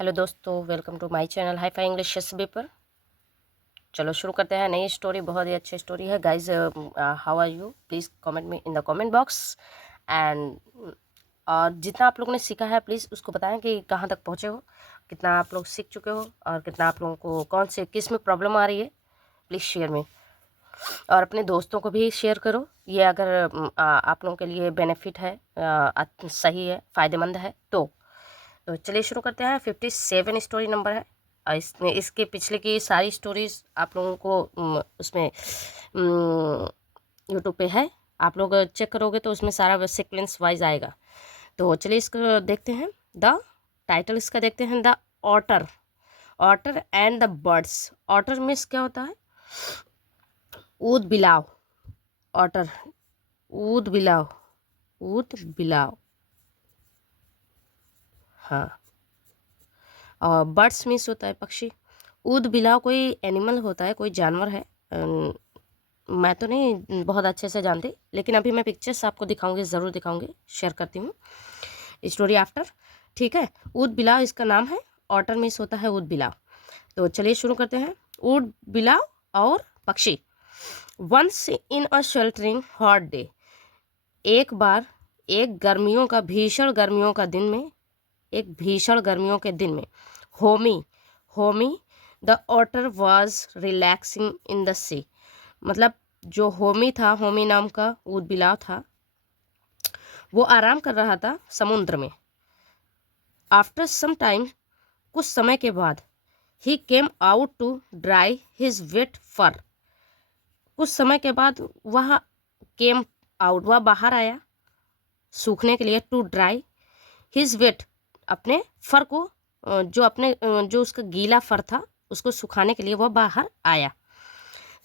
Hello दोस्तों, welcome to my channel hi fi English paper. चलो शुरू करते हैं नई स्टोरी। बहुत ही अच्छी स्टोरी है guys. How are you, please comment me in the comment box. And और जितना आप लोगों ने सीखा है प्लीज़ उसको बताएं कि कहाँ तक पहुँचे हो, कितना आप लोग सीख चुके हो और कितना आप लोगों को कौन से किस में प्रॉब्लम आ रही है। प्लीज़ शेयर में, और अपने दोस्तों को भी शेयर करो। ये अगर आप लोगों के लिए बेनिफिट है, सही है, फ़ायदेमंद है तो चलिए शुरू करते हैं। 57 स्टोरी नंबर है। और इसमें इसके पिछले की सारी स्टोरीज आप लोगों को उसमें यूट्यूब पे है। आप लोग चेक करोगे तो उसमें सारा सीक्वेंस वाइज आएगा। तो चलिए इसको देखते हैं। द टाइटल इसका देखते हैं, the otter. Otter and the birds. Otter means क्या होता है? ऊद बिलाव। ऑटर, ऊद बिलाव, ऊद बिलाव। हाँ। और बर्ड्स मीन्स होता है पक्षी। ऊद बिलाव कोई एनिमल होता है, कोई जानवर है। मैं तो नहीं बहुत अच्छे से जानती, लेकिन अभी मैं पिक्चर्स आपको दिखाऊंगी, ज़रूर दिखाऊंगी, शेयर करती हूँ स्टोरी आफ्टर। ठीक है, ऊद बिलाव इसका नाम है। ऑटर मीन्स होता है ऊद बिलाव। तो चलिए शुरू करते हैं। ऊद बिलाव और पक्षी। Once in a sheltering hot day. एक बार एक गर्मियों का भीषण गर्मियों का दिन में, एक भीषण गर्मियों के दिन में, Homi Homi the otter was relaxing in the sea. मतलब जो होमी था, होमी नाम का ऊद बिलाव था, वो आराम कर रहा था समुद्र में। आफ्टर सम टाइम, कुछ समय के बाद, he came out to dry his wet fur. कुछ समय के बाद वह केम आउट, वह बाहर आया सूखने के लिए, टू ड्राई हिज वेट, अपने फर को, जो उसका गीला फर था उसको सुखाने के लिए वह बाहर आया।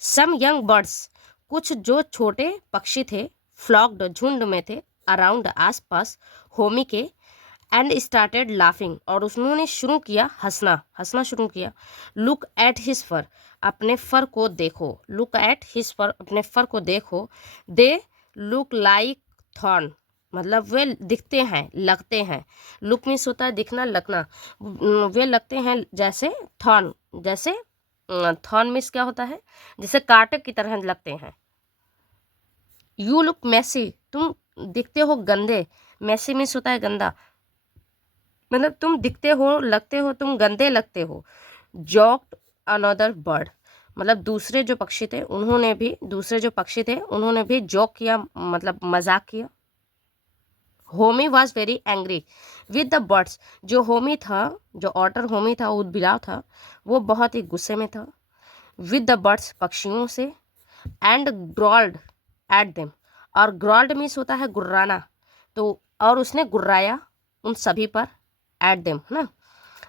सम यंग बर्ड्स, कुछ जो छोटे पक्षी थे, फ्लॉक्ड, झुंड में थे, अराउंड, आसपास, होमी के, एंड स्टार्टेड लाफिंग, और उन्होंने शुरू किया हंसना, हंसना शुरू किया। लुक एट हिज फर, अपने फर को देखो। लुक एट हिज फर, अपने फर को देखो। दे लुक लाइक थॉर्न, मतलब वे दिखते हैं, लगते हैं। लुक मीन्स होता है दिखना, लगना। वे लगते हैं जैसे थॉर्न, जैसे थॉर्न मीन्स क्या होता है? जैसे कांटे की तरह लगते हैं। यू लुक मैसी, तुम दिखते हो गंदे। मैसी मीन्स होता है गंदा, मतलब तुम दिखते हो, लगते हो, तुम गंदे लगते हो। जॉक्ड अनदर बर्ड, मतलब दूसरे जो पक्षी थे उन्होंने भी, दूसरे जो पक्षी थे उन्होंने भी जॉक किया, मतलब मजाक किया। Homi was very angry with the birds, जो होमी था, जो ऑटर होमी था, ऊद बिलाव था, वो बहुत ही गुस्से में था। विद द बर्ड्स, पक्षियों से। एंड ग्रॉल्ड एट देम, और ग्रॉल्ड मीन्स होता है गुर्राना, तो और उसने गुर्राया उन सभी पर। एट देम, है ना।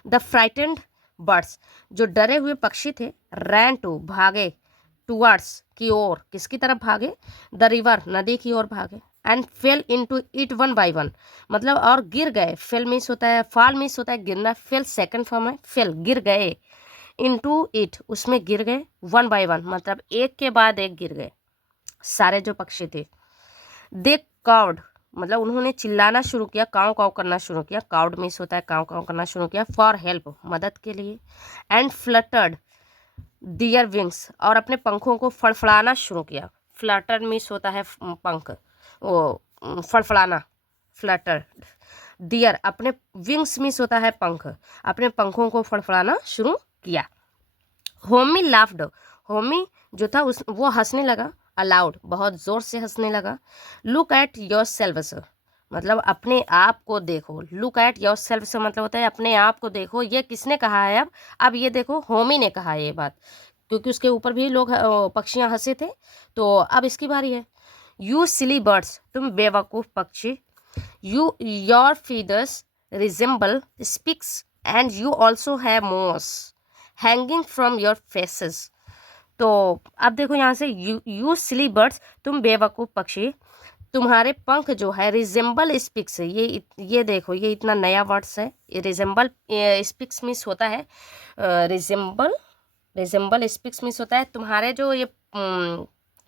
द फ्राइटेंड बर्ड्स, जो डरे हुए पक्षी थे, रैन टू, भागे, टूवर्ड्स, की ओर, किसकी तरफ भागे? द रिवर, नदी की ओर भागे। And fell into it one by one, मतलब और गिर गए। फेल मीन्स होता है, फॉल मीन्स होता है गिरना, फेल सेकंड फॉर्म है, फेल गिर गए, इनटू इट, उसमें गिर गए, वन बाय वन, मतलब एक के बाद एक गिर गए सारे जो पक्षी थे। दे काउड, मतलब उन्होंने चिल्लाना शुरू किया, काव काव करना शुरू किया। काउड मीन्स होता है काव काव करना शुरू किया, फॉर हेल्प, मदद के लिए। एंड फ्लटर्ड दियर विंग्स, और अपने पंखों को फड़फड़ाना शुरू किया। फ्लटर मीन्स होता है पंख, वो फड़फड़ाना, फ्लटर्ड। दियर, अपने, विंग्स मीन्स होता है पंख, अपने पंखों को फड़फड़ाना शुरू किया। होमी लाफ्ड, होमी जो था उस वो हंसने लगा, अलाउड, बहुत जोर से हंसने लगा। लुक एट योर सेल्व्स, मतलब अपने आप को देखो। लुक एट योर सेल्फ से मतलब होता है अपने आप को देखो। ये किसने कहा है? अब ये देखो, होमी ने कहा है ये बात, क्योंकि उसके ऊपर भी लोग पक्षियां हंसे थे, तो अब इसकी बारी है। यू सिली बर्ड्स, तुम बेवकूफ पक्षी। You your feathers resemble speaks and you also have मोस हैंगिंग फ्रॉम योर फेसेस। तो अब देखो यहाँ से, यू सिली बर्ड्स, तुम बेवकूफ़ पक्षी, तुम्हारे पंख जो है, रिजेंबल स्पिक्स, ये देखो, ये इतना नया वर्ड्स है। रिजेंबल स्पिक्स मीन्स होता है, रिजेंबल, रिजेंबल स्पिक्स मीन्स होता है तुम्हारे जो ये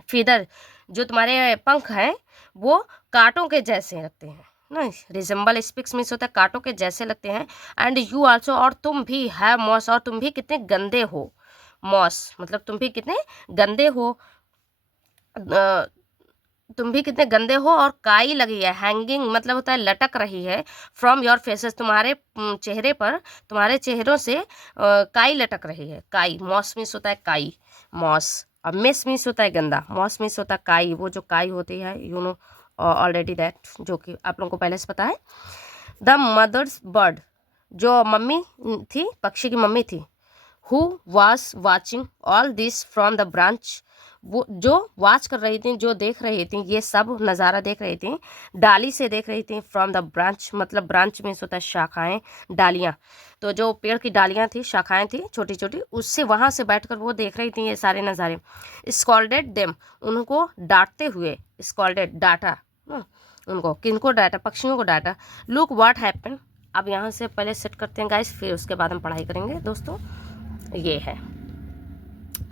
फीदर, जो तुम्हारे पंख हैं वो कांटों के जैसे लगते हैं, नहीं, रिजेंबल स्पिक्स मीन्स होता है कांटों के जैसे लगते हैं। एंड यू आल्सो, और तुम भी, है मॉस, और तुम भी कितने गंदे हो। मॉस मतलब तुम भी कितने गंदे हो, तुम भी कितने गंदे हो, और काई लगी है, हैंगिंग मतलब होता है लटक रही है, फ्रॉम योर फेसेस तुम्हारे चेहरे पर, तुम्हारे चेहरों से काई लटक रही है। काई, मॉस मीन्स होता है काई, मॉस। अब मिस मीन्स होता है गंदा, मॉस मीन्स होता है काई, वो जो काई होती है, यू नो ऑलरेडी दैट, जो कि आप लोगों को पहले से पता है। द मदर्स बर्ड, जो मम्मी थी, पक्षी की मम्मी थी, who was watching all this from the branch, वो जो वॉच कर रही थी, जो देख रही थी, ये सब नज़ारा देख रही थी, डाली से देख रही थी, फ्रॉम द ब्रांच मतलब ब्रांच में होता है शाखाएं, डालियाँ, तो जो पेड़ की डालियाँ थी, शाखाएं थी छोटी छोटी, उससे वहाँ से बैठकर वो देख रही थी ये सारे नज़ारे। स्कॉल्डेड देम, उनको डांटते हुए, स्कॉल्डेड डांटा, उनको किनको डांटा, पक्षियों को डांटा। लुक व्हाट हैपन, अब यहाँ से पहले सेट करते हैं गाइस, फिर उसके बाद हम पढ़ाई करेंगे दोस्तों। ये है,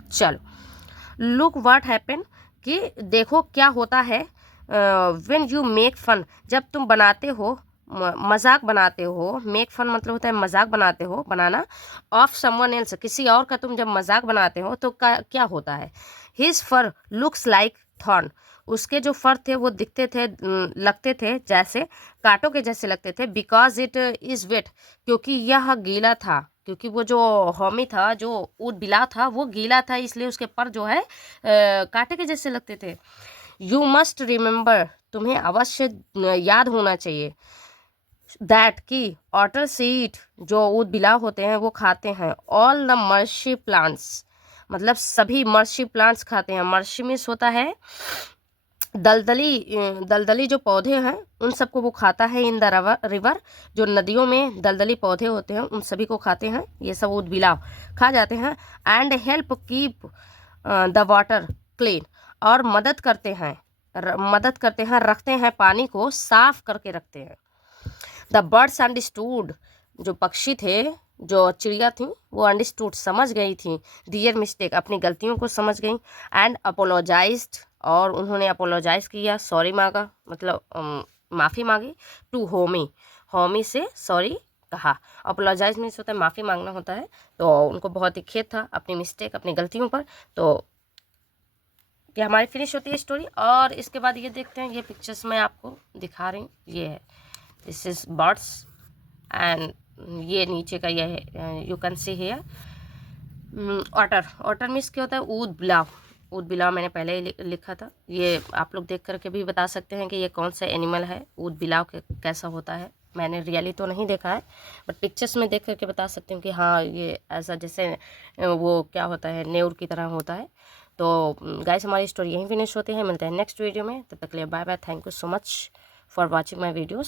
चलो, लुक व्हाट हैपन, कि देखो क्या होता है, व्हेन यू मेक फन, जब तुम बनाते हो, मजाक बनाते हो, मेक फन मतलब होता है मजाक बनाते हो, बनाना, ऑफ समवन एल्स, किसी और का तुम जब मजाक बनाते हो तो क्या होता है। हिज फर लुक्स लाइक थॉर्न, उसके जो फर थे वो दिखते थे, लगते थे जैसे कांटों के जैसे लगते थे। बिकॉज इट इज़ वेट, क्योंकि यह गीला था, क्योंकि वो जो हॉमी था, जो ऊद बिला था, वो गीला था, इसलिए उसके पर जो है कांटे के जैसे लगते थे। यू मस्ट रिमेंबर, तुम्हें अवश्य याद होना चाहिए, दैट की ऑटर सीट, जो ऊद बिला होते हैं वो खाते हैं, ऑल द मर्शी प्लांट्स, मतलब सभी मर्शी प्लांट्स खाते हैं। मर्शी मीन्स होता है दलदली जो पौधे हैं उन सबको वो खाता है। इन द रिवर, जो नदियों में दलदली पौधे होते हैं उन सभी को खाते हैं, ये सब उदबिलाव खा जाते हैं। And help keep the water clean, और मदद करते हैं, रखते हैं, पानी को साफ करके रखते हैं। द बर्ड्स अंडरस्टूड, जो पक्षी थे, जो चिड़िया थी, वो अंडरस्टूड समझ गई थी, दियर मिस्टेक, अपनी गलतियों को समझ गई। एंड अपोलोजाइज्ड, और उन्होंने अपोलोजाइज किया, सॉरी मांगा, मतलब माफ़ी मांगी, टू होमी, होमी से सॉरी कहा। अपोलोजाइज मीन्स होता है माफ़ी मांगना होता है, तो उनको बहुत ही खेद था अपनी मिस्टेक, अपनी गलतियों पर। तो ये हमारी फिनिश होती है स्टोरी। और इसके बाद ये देखते हैं, ये पिक्चर्स मैं आपको दिखा रही हूँ, ये है, दिस इज बर्ड्स, एंड ये नीचे का ये है, you can see here otter. Otter means क्या होता है, ऊद बिलाव, ऊद बिलाव मैंने पहले ही लिखा था, ये आप लोग देख करके भी बता सकते हैं कि ये कौन सा एनिमल है, ऊद बिलाव कैसा होता है। मैंने रियली तो नहीं देखा है, बट पिक्चर्स में देख करके बता सकती हूँ कि हाँ ये ऐसा जैसे वो क्या होता है, नेउर की तरह होता है। तो गाइस हमारी स्टोरी यहीं फिनिश होती है, मिलते हैं नेक्स्ट वीडियो में, तब तक के लिए bye bye, thank you so much for watching my videos.